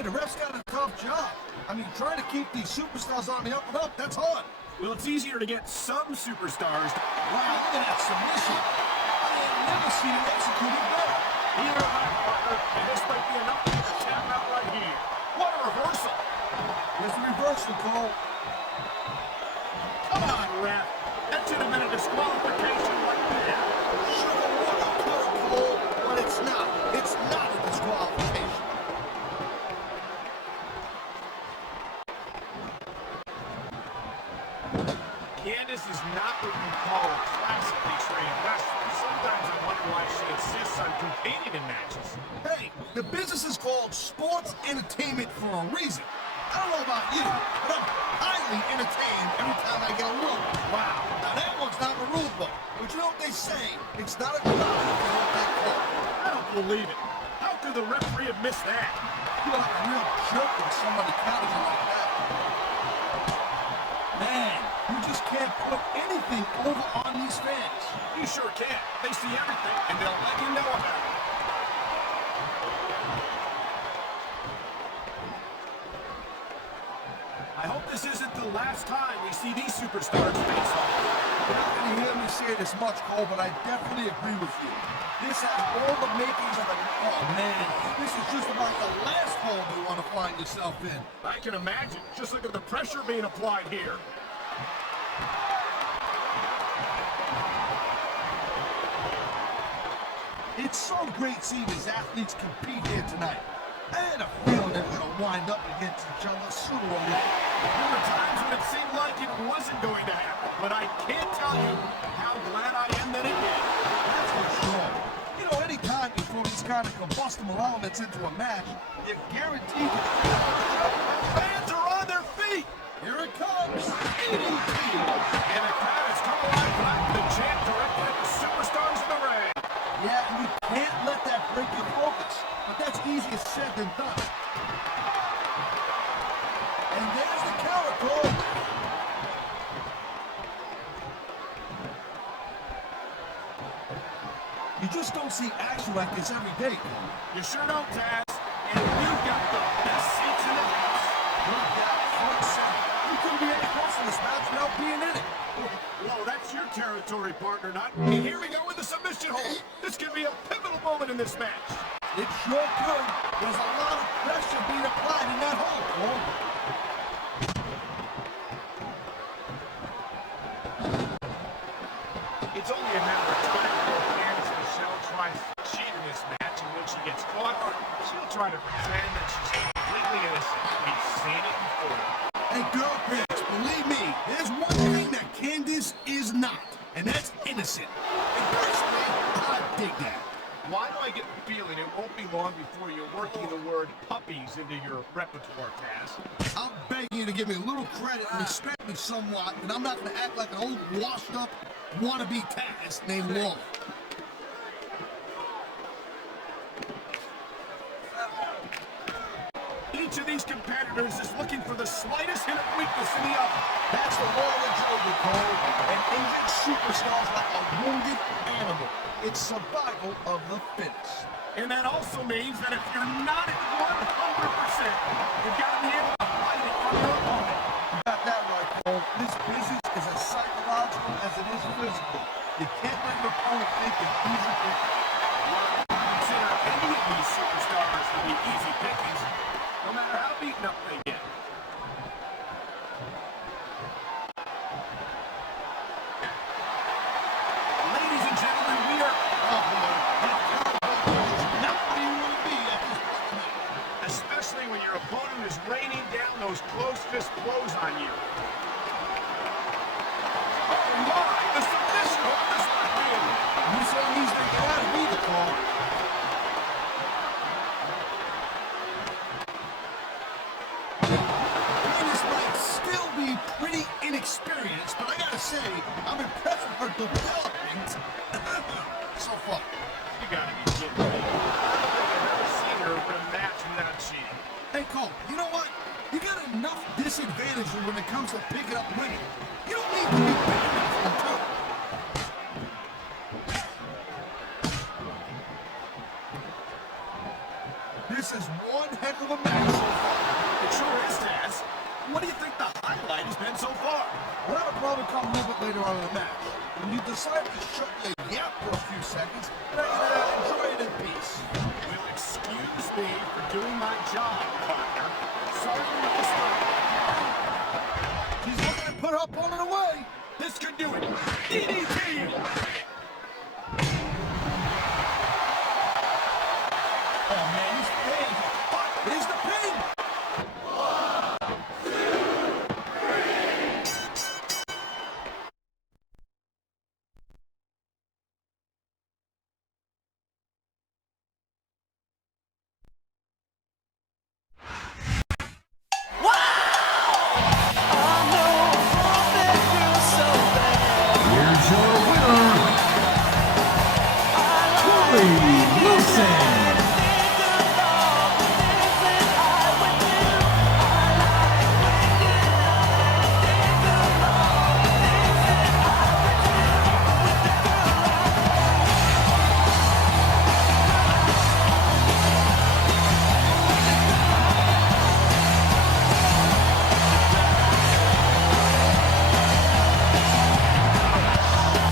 Hey, the ref's got a tough job. I mean, trying to keep these superstars on the up and up, that's hard. Well, it's easier to get some superstars. Wow, look at that submission. I ain't never seen it executed better. Either way, partner, and this might be enough to tap out right here. What a reversal. Here's the reversal, Cole. Come on, ref. That should have been a disqualification right there. Should have won a cover, Cole, but it's not. It's not a disqualification. Candice is not what you call a classically trained wrestler. Sometimes I wonder why she insists on competing in matches. Hey, the business is called sports entertainment for a reason. I don't know about you, but I'm highly entertained every time I get a look. Wow, now that one's not in the rule book. But you know what they say? It's not a crime if you don't get caught. I don't believe it. How could the referee have missed that? You're like a real jerk when somebody counters you like that. Man, you just can't put anything over on these fans. You sure can. They see everything, and they'll let you know about it. I hope this isn't the last time we see these superstars face off. You're not going to hear me say it as much, Cole, but I definitely agree with you. This has all the makings of a... Oh, man, this is just about the last hole you want to find yourself in. I can imagine. Just look at the pressure being applied here. It's so great seeing these athletes compete here tonight. I had a feeling they were going to wind up against each other sooner or later. There were times when it seemed like it wasn't going to happen, but I can't tell you how glad I am that it did. That's for sure. You know, any time you throw these kind of combustible elements into a match, you're guaranteed to... Fans are on their feet! Here it comes! DDT! And the crowd has come alive back to the chant directed at the superstars in the ring. Yeah, and you can't let that break your focus. But that's easier said than done. And there's the counter, Cole. You just don't see action like this every day, Cole. You sure don't, Taz. And you've got the best seats in the house. Look at that front center. You couldn't be any closer to this match without being in it. Whoa, that's your territory, partner, not. And here we go with the submission hold. This could be a pivotal moment in this match. It sure could. There's a lot of pressure being applied in that hole, Cole. It's only a matter of time before Candice Michelle tries to cheat in this match, and when she gets caught, she'll try to pretend that she's completely innocent. We've seen it before. Hey, girl picks, believe me, there's one thing that Candice is not, and that's innocent. And personally, I dig that. Why do I get the feeling it won't be long before you're working the word puppies into your repertoire, Taz? I'm begging you to give me a little credit and respect me somewhat, and I'm not going to act like an old washed-up wannabe Taz named Law. Each of these competitors is looking for the slightest hint of weakness in the other. That's the law of the jungle, Cole. An injured superstar's like a wounded animal. It's survival of the fittest. And that also means that if you're not at 100%, you've got to be able to fight it on your opponent. You got that right, Cole. This business is as psychological as it is physical. You can't let your opponent think it's easy pickings. Consider any of these superstars to be easy pickings, no matter how beaten up they get. Ladies and gentlemen, we are... Especially when your opponent is raining down those close fist blows on you. Oh my! The submission hold is not in. You said he's the guy to be the call. Candice might still be pretty inexperienced, but I gotta say, I'm impressed with her development so far. You gotta be kidding me. I don't think I've ever seen her win a match without cheating. Hey, Cole, you know what? You got enough disadvantage when it comes to picking up women. You don't need to be big enough to do it. This is one heck of a match so far. It sure is, Taz. What do you think the highlight has been so far? Well, that'll probably come a little bit later on in the match. When you decide to shut your yap for a few seconds, and I can enjoy it in peace. Will excuse me for doing my job, partner. Sorry to disturb. She's looking to put her opponent away. This could do it. DDT! Oh man, he's paid. But here's the pin. Here's your winner, Torrie.